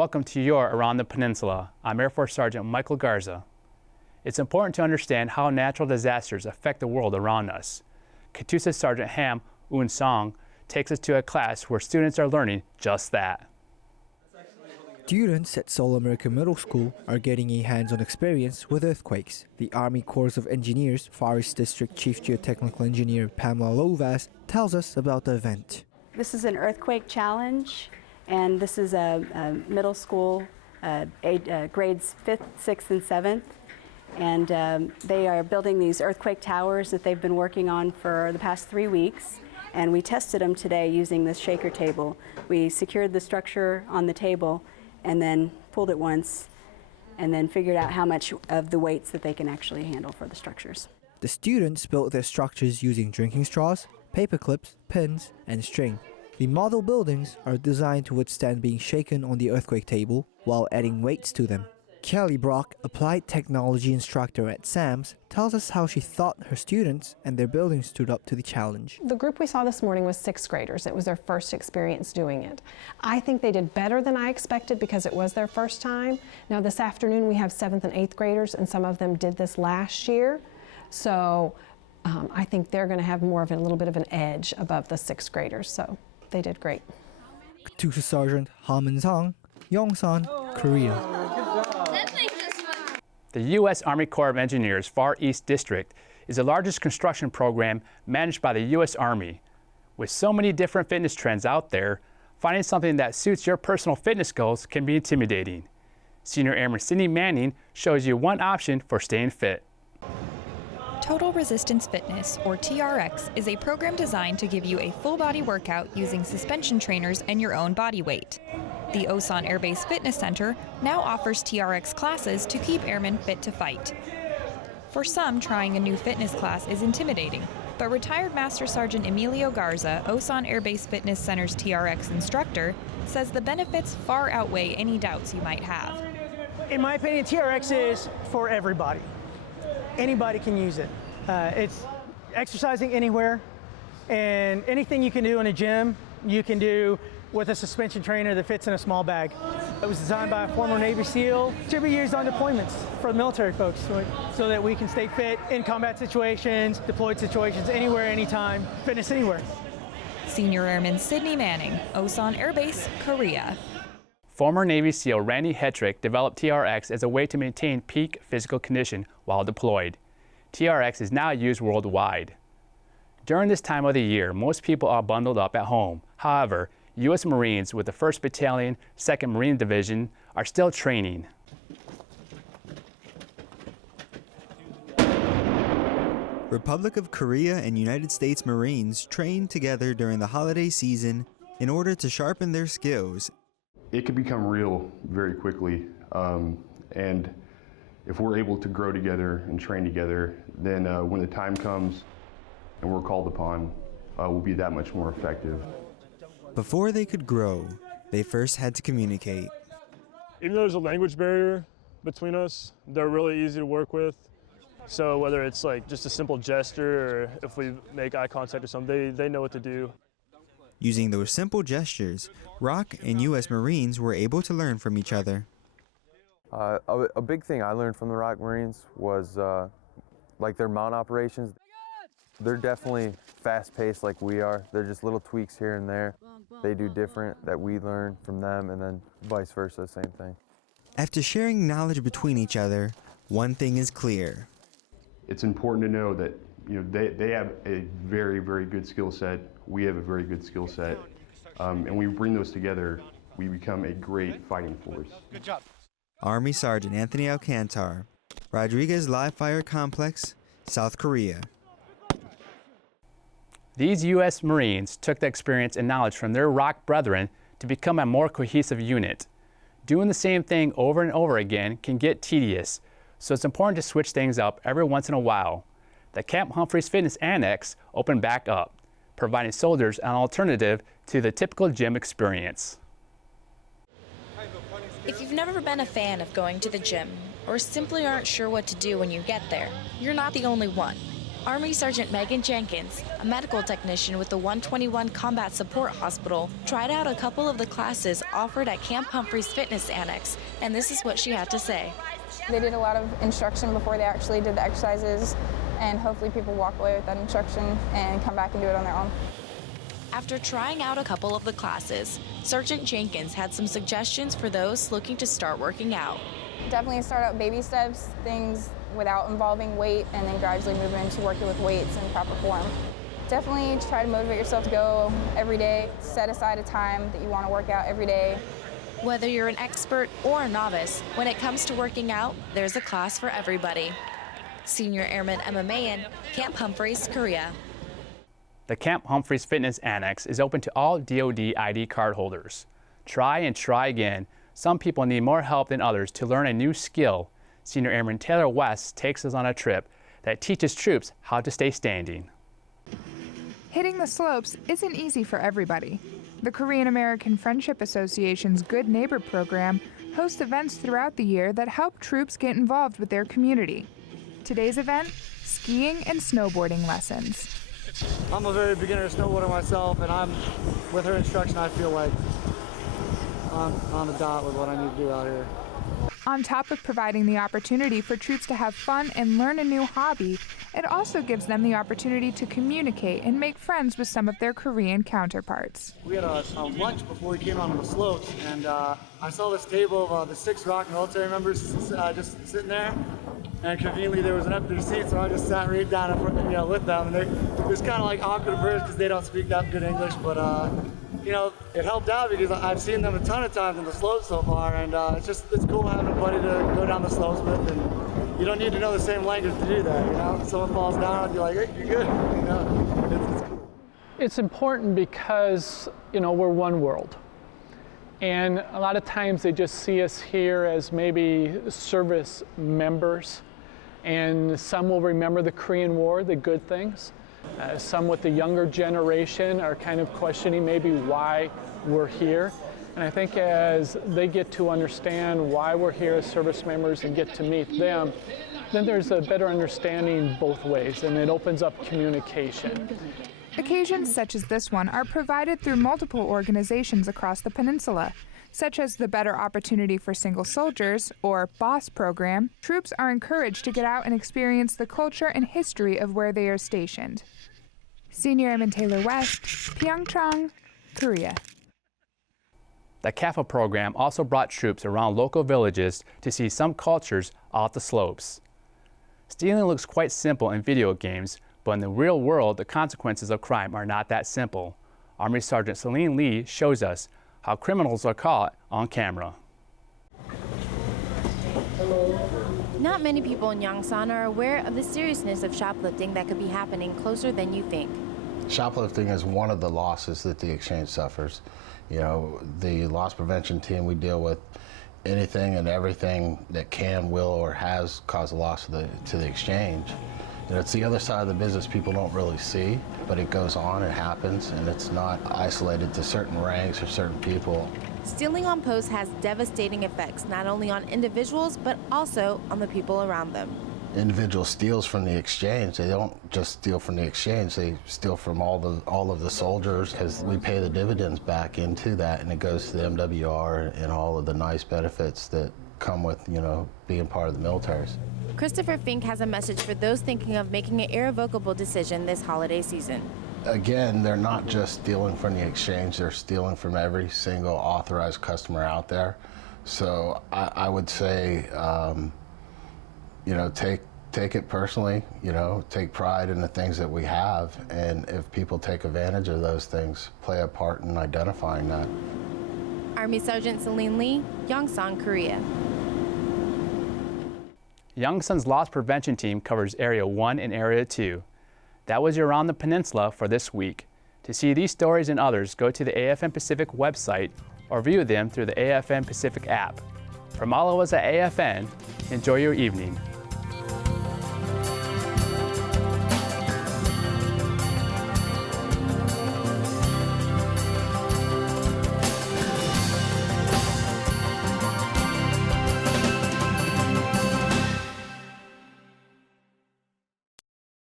welcome to your Around the Peninsula. I'm Air Force Sergeant Michael Garza. It's important to understand how natural disasters affect the world around us. Catoosa Sergeant Ham Un Song takes us to a class where students are learning just that. Students at Seoul American Middle School are getting a hands-on experience with earthquakes. The Army Corps of Engineers Far East District Chief Geotechnical Engineer Pamela Lovas tells us about the event. This is an earthquake challenge, and this is a middle school, grades 5th, 6th, and 7th. And they are building these earthquake towers that they've been working on for the past 3 weeks. And we tested them today using this shaker table. We secured the structure on the table and then pulled it once and then figured out how much of the weights that they can actually handle for the structures. The students built their structures using drinking straws, paper clips, pins, and string. The model buildings are designed to withstand being shaken on the earthquake table while adding weights to them. Kelly Brock, applied technology instructor at SAMS, tells us how she thought her students and their buildings stood up to the challenge. The group we saw this morning was 6th graders. It was their first experience doing it. I think they did better than I expected because it was their first time. Now this afternoon we have 7th and 8th graders, and some of them did this last year. So I think they're going to have more of a little bit of an edge above the 6th graders. So they did great. Catoosa Sergeant Ha-min Song, Yongsan, Korea. The U.S. Army Corps of Engineers Far East District is the largest construction program managed by the U.S. Army. With so many different fitness trends out there, finding something that suits your personal fitness goals can be intimidating. Senior Airman Sydney Manning shows you one option for staying fit. Total Resistance Fitness, or TRX, is a program designed to give you a full-body workout using suspension trainers and your own body weight. The Osan Air Base Fitness Center now offers TRX classes to keep airmen fit to fight. For some, trying a new fitness class is intimidating, but retired Master Sergeant Emilio Garza, Osan Air Base Fitness Center's TRX instructor, says the benefits far outweigh any doubts you might have. In my opinion, TRX is for everybody. Anybody can use it. It's exercising anywhere, and anything you can do in a gym, you can do with a suspension trainer that fits in a small bag. It was designed by a former Navy SEAL to be used on deployments for the military folks so that we can stay fit in combat situations, deployed situations, anywhere, anytime, fitness anywhere. Senior Airman Sydney Manning, Osan Air Base, Korea. Former Navy SEAL Randy Hetrick developed TRX as a way to maintain peak physical condition while deployed. TRX is now used worldwide. During this time of the year, most people are bundled up at home. However, U.S. Marines with the 1st Battalion, 2nd Marine Division are still training. Republic of Korea and United States Marines train together during the holiday season in order to sharpen their skills. It could become real very quickly, and if we're able to grow together and train together, then when the time comes and we're called upon, we'll be that much more effective. Before they could grow, they first had to communicate. Even though there's a language barrier between us, they're really easy to work with. So whether it's like just a simple gesture or if we make eye contact or something, they know what to do. Using those simple gestures, ROC and U.S. Marines were able to learn from each other. A big thing I learned from the ROC Marines was like their mount operations. They're definitely fast-paced like we are. They're just little tweaks here and there. They do different that we learn from them, and then vice versa, same thing. After sharing knowledge between each other, one thing is clear. It's important to know that they have a very, very good skill set. We have a very good skill set. And we bring those together, we become a great fighting force. Good job. Army Sergeant Anthony Alcantar, Rodriguez Live Fire Complex, South Korea. These U.S. Marines took the experience and knowledge from their ROC brethren to become a more cohesive unit. Doing the same thing over and over again can get tedious, so it's important to switch things up every once in a while. The Camp Humphreys Fitness Annex opened back up, providing soldiers an alternative to the typical gym experience. If you've never been a fan of going to the gym, or simply aren't sure what to do when you get there, you're not the only one. Army Sergeant Megan Jenkins, a medical technician with the 121 Combat Support Hospital, tried out a couple of the classes offered at Camp Humphreys Fitness Annex, and this is what she had to say. They did a lot of instruction before they actually did the exercises, and hopefully people walk away with that instruction and come back and do it on their own. After trying out a couple of the classes, Sergeant Jenkins had some suggestions for those looking to start working out. Definitely start out baby steps, things without involving weight, and then gradually move into working with weights in proper form. Definitely try to motivate yourself to go every day. Set aside a time that you want to work out every day. Whether you're an expert or a novice, when it comes to working out, there's a class for everybody. Senior Airman Emma Mayen, Camp Humphreys, Korea. The Camp Humphreys Fitness Annex is open to all DoD ID card holders. Try and try again. Some people need more help than others to learn a new skill. Senior Airman Taylor West takes us on a trip that teaches troops how to stay standing. Hitting the slopes isn't easy for everybody. The Korean American Friendship Association's Good Neighbor program hosts events throughout the year that help troops get involved with their community. Today's event, skiing and snowboarding lessons. I'm a very beginner snowboarder myself, and with her instruction, I feel like I'm on the dot with what I need to do out here. On top of providing the opportunity for troops to have fun and learn a new hobby, it also gives them the opportunity to communicate and make friends with some of their Korean counterparts. We had a lunch before we came onto the slopes, and I saw this table of the 6 ROK military members just sitting there, and conveniently there was an empty seat, so I just sat right down in front, with them. And it was kind of like awkward at first because they don't speak that good English, but it helped out because I've seen them a ton of times in the slopes so far, and it's cool having a buddy to go down the slopes with, and you don't need to know the same language to do that, If someone falls down, I'd be like, hey, you're good, it's cool. It's important because, we're one world. And a lot of times they just see us here as maybe service members, and some will remember the Korean War, the good things. Some with the younger generation are kind of questioning maybe why we're here. And I think as they get to understand why we're here as service members and get to meet them, then there's a better understanding both ways, and it opens up communication. Occasions such as this one are provided through multiple organizations across the peninsula, such as the Better Opportunity for Single Soldiers, or BOSS program. Troops are encouraged to get out and experience the culture and history of where they are stationed. Senior Airman Taylor West, Pyeongchang, Korea. The CAFA program also brought troops around local villages to see some cultures off the slopes. Stealing looks quite simple in video games, but in the real world, the consequences of crime are not that simple. Army Sergeant Celine Lee shows us how criminals are caught on camera. Not many people in Yongsan are aware of the seriousness of shoplifting that could be happening closer than you think. Shoplifting is one of the losses that the exchange suffers. The loss prevention team, we deal with anything and everything that can, will, or has caused a loss to the exchange. It's the other side of the business people don't really see, but it goes on, it happens, and it's not isolated to certain ranks or certain people. Stealing on post has devastating effects, not only on individuals, but also on the people around them. Individual steals from the exchange. They don't just steal from the exchange, they steal from all of the soldiers, because we pay the dividends back into that, and it goes to the MWR and all of the nice benefits that come with, being part of the militaries. Christopher Fink has a message for those thinking of making an irrevocable decision this holiday season. Again, they're not just stealing from the exchange, they're stealing from every single authorized customer out there. So I would say, take it personally, take pride in the things that we have, and if people take advantage of those things, play a part in identifying that. Army Sergeant Celine Lee, Yongsan, Korea. Yongsan's loss prevention team covers Area 1 and Area 2. That was your Around the Peninsula for this week. To see these stories and others, go to the AFN Pacific website or view them through the AFN Pacific app. From all of us at AFN, enjoy your evening.